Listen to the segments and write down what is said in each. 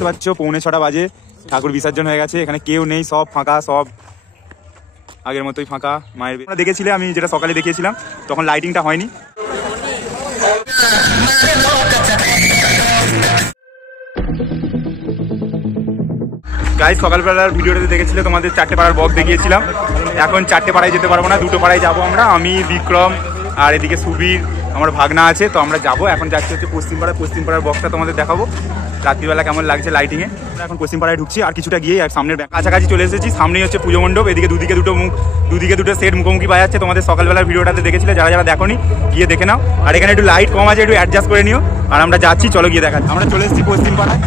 দেখতে পাচ্ছ 6:45 বাজে, ঠাকুর বিসর্জন হয়ে গেছে, এখানে কেউ নেই, সব ফাঁকা, সব আগের মতোই ফাঁকা। মায়ের দেখেছিলে আমি যেটা সকালে দেখিয়েছিলাম, তখন লাইটিংটা হয়নি। গাইস সকালবেলার ভিডিওটাতে দেখেছিলে তোমাদের 4টে পাড়ার বক দেখিয়েছিলাম। এখন 4টে পাড়ায় যেতে পারবো না, 2টো পাড়ায় যাবো আমরা, আমি, বিক্রম আর এদিকে সুবীর, আমার ভাগনা আছে, তো আমরা যাবো। এখন যাচ্ছি হচ্ছে পশ্চিম পাড়ার বকটা তোমাদের দেখাবো রাত্রিবেলা কেমন লাগছে লাইটিংয়ে। আমরা এখন পশ্চিম পাড়ায় ঢুকছি, আর কিছুটা গিয়ে আর সামনের কাছাকাছি চলে এসেছি। সামনেই হচ্ছে পুজো মণ্ডপ, এদিকে দুদিকে দুটো সেট মুখোমুখি পাওয়া যাচ্ছে। তোমাদের সকালবেলার ভিডিওটাতে দেখেছিলে, যারা দেখোনি গিয়ে দেখে নাও। আর এখানে একটু লাইট কম আছে, একটু অ্যাডজাস্ট করে নিও। আর আমরা যাচ্ছি, চলো গিয়ে দেখাচ্ছি। আমরা চলে এসেছি পশ্চিম পাড়ায়।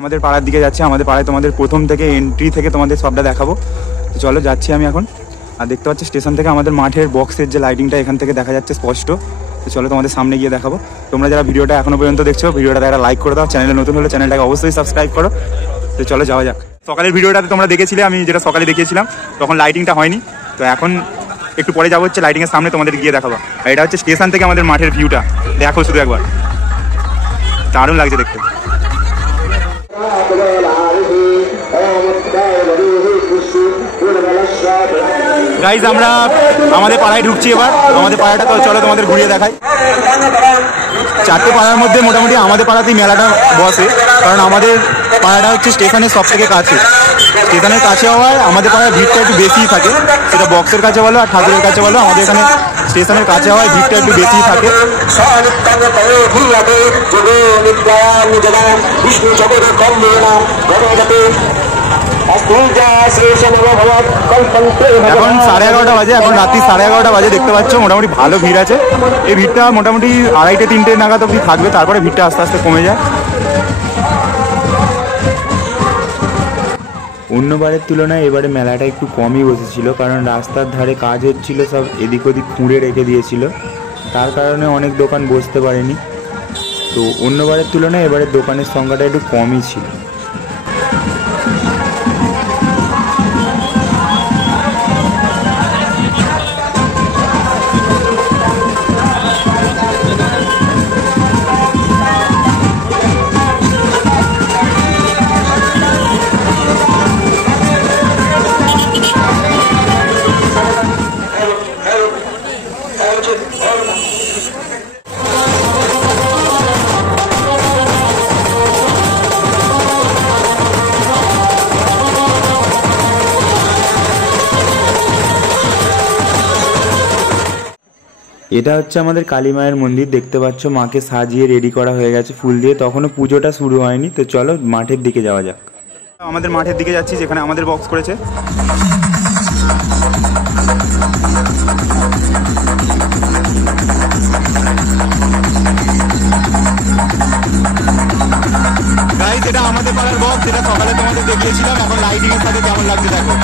আমাদের পাড়ার দিকে যাচ্ছে, আমাদের পাড়ায় তোমাদের প্রথম থেকে এন্ট্রি থেকে তোমাদের সবটা দেখাবো। তো চলো যাচ্ছি আমি এখন। আর দেখতে পাচ্ছি স্টেশন থেকে আমাদের মাঠের বক্সের যে লাইটিংটা এখান থেকে দেখা যাচ্ছে স্পষ্ট। তো চলো তোমাদের সামনে গিয়ে দেখাবো। তোমরা যারা ভিডিওটা এখনো পর্যন্ত দেখছো, ভিডিওটা একটা লাইক করে দাও, চ্যানেলে নতুন হলে চ্যানেলটাকে অবশ্যই সাবস্ক্রাইব করো। তো চলো যাওয়া যাক। সকালের ভিডিওটাতে তোমরা দেখেছিলে আমি যেটা সকালে দেখিয়েছিলাম, তখন লাইটিংটা হয়নি। তো এখন একটু পরে যাবো হচ্ছে লাইটিংয়ের সামনে, তোমাদের গিয়ে দেখাবো। আর এটা হচ্ছে স্টেশন থেকে আমাদের মাঠের ভিউটা, দেখো শুধু একবার, দারুণ লাগছে দেখতে। গাইজ আমরা আমাদের পাড়ায় ঢুকছি এবার। আমাদের পাড়াটা তো চলো তোমাদের ঘুরিয়ে দেখাই। 4টে পাড়ার মধ্যে মোটামুটি আমাদের পাড়াতেই মেলাটা বসে, কারণ আমাদের পাড়াটা হচ্ছে স্টেশনের সব থেকে কাছে। স্টেশনের কাছে হওয়ায় আমাদের পাড়ায় ভিড়টা একটু বেশিই থাকে, সেটা বক্সের কাছে বলো আর ঠাকুরের কাছে বলো। আমাদের এখানে স্টেশনের কাছে হওয়ায় ভিড়টা একটু বেশিই থাকে। এখন 11:30 বাজে, এখন রাত্রি 11:30 বাজে। দেখতে পাচ্ছ মোটামুটি ভালো ভিড় আছে। এই ভিড়টা মোটামুটি 2:30-3টে নাগাদ অবধি থাকবে, তারপরে ভিড়টা আস্তে আস্তে কমে যায়। অন্যবারের তুলনায় এবারে মেলাটা একটু কমই বসেছিল, কারণ রাস্তার ধারে কাজ হচ্ছিল, সব এদিক ওদিক খুঁড়ে রেখে দিয়েছিল, তার কারণে অনেক দোকান বসতে পারেনি। তো অন্যবারের তুলনায় এবারের দোকানের সংখ্যাটা একটু কমই ছিল। এটা হচ্ছে আমাদের কালী মায়ের মন্দির। দেখতে পাচ্ছ মাকে সাজিয়ে রেডি করা হয়ে গেছে ফুল দিয়ে, তখনও পুজোটা শুরু হয়নি। তো চলো মাঠের দিকে যাওয়া যাক। আমাদের মাঠের দিকে যাচ্ছি, যেখানে আমাদের বক্স করেছে। গাইস এটা আমাদের পাড়ার বক্স, যেটা সকালে তোমাদের দেখিয়েছিলাম। এখন লাইটিং এর সাথে কেমন লাগছে দেখো।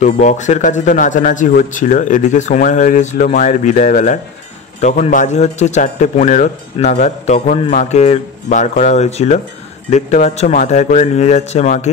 তো বক্সের কাছে তো নাচানাচি হচ্ছিল, এদিকে সময় হয়ে গেছিলো মায়ের বিদায় বেলার। তখন বাজে হচ্ছে 4:15 নাগাদ। তখন মাকে বার করা হয়েছিল, দেখতে পাচ্ছ মাথায় করে নিয়ে যাচ্ছে মাকে।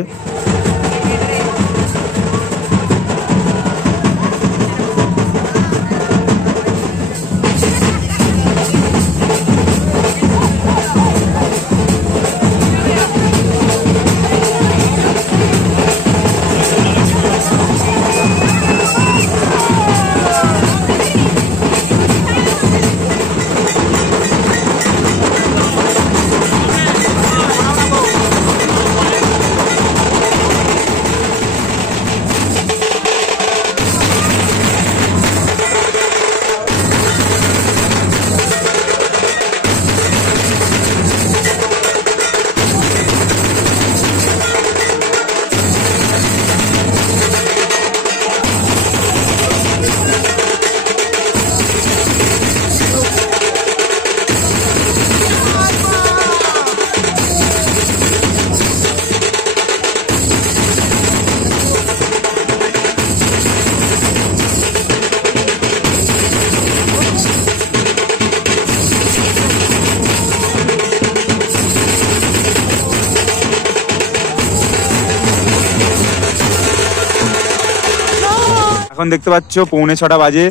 এখন দেখতে পাচ্ছ 6:45 বাজে,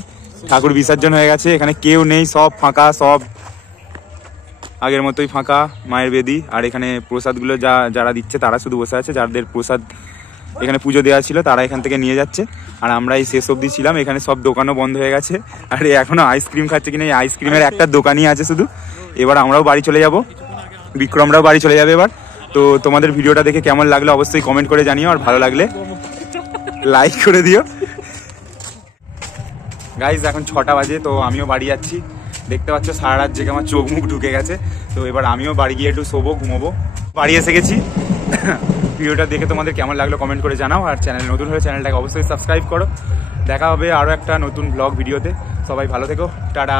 ঠাকুর বিসর্জন হয়ে গেছে। এখানে কেউ নেই, সব ফাঁকা, সব আগের মতোই ফাঁকা মায়ের বেদি। আর এখানে প্রসাদগুলো যারা দিচ্ছে তারা শুধু বসে আছে, যাদের প্রসাদ এখানে পুজো দেওয়া ছিল তারা এখান থেকে নিয়ে যাচ্ছে। আর আমরা এই শেষ অবধি ছিলাম, এখানে সব দোকানও বন্ধ হয়ে গেছে। আর এখনো আইসক্রিম খাচ্ছে কিনা, এই আইসক্রিমের একটা দোকানই আছে শুধু। এবার আমরাও বাড়ি চলে যাব, বিক্রমরাও বাড়ি চলে যাবে এবার। তো তোমাদের ভিডিওটা দেখে কেমন লাগলো অবশ্যই কমেন্ট করে জানিও, আর ভালো লাগলে লাইক করে দিও। গাইজ এখন 6টা বাজে, তো আমিও বাড়ি যাচ্ছি। দেখতে পাচ্ছ সারা রাত জেগে আমার চোখ মুখ ঢুকে গেছে। তো এবার আমিও বাড়ি গিয়ে একটু শোবো, ঘুমোবো। বাড়ি এসে গেছি। ভিডিওটা দেখে তোমাদের কেমন লাগলো কমেন্ট করে জানাও, আর চ্যানেল নতুন হলে চ্যানেলটাকে অবশ্যই সাবস্ক্রাইব করো। দেখা হবে আরও একটা নতুন ব্লগ ভিডিওতে। সবাই ভালো থেকো, টাটা।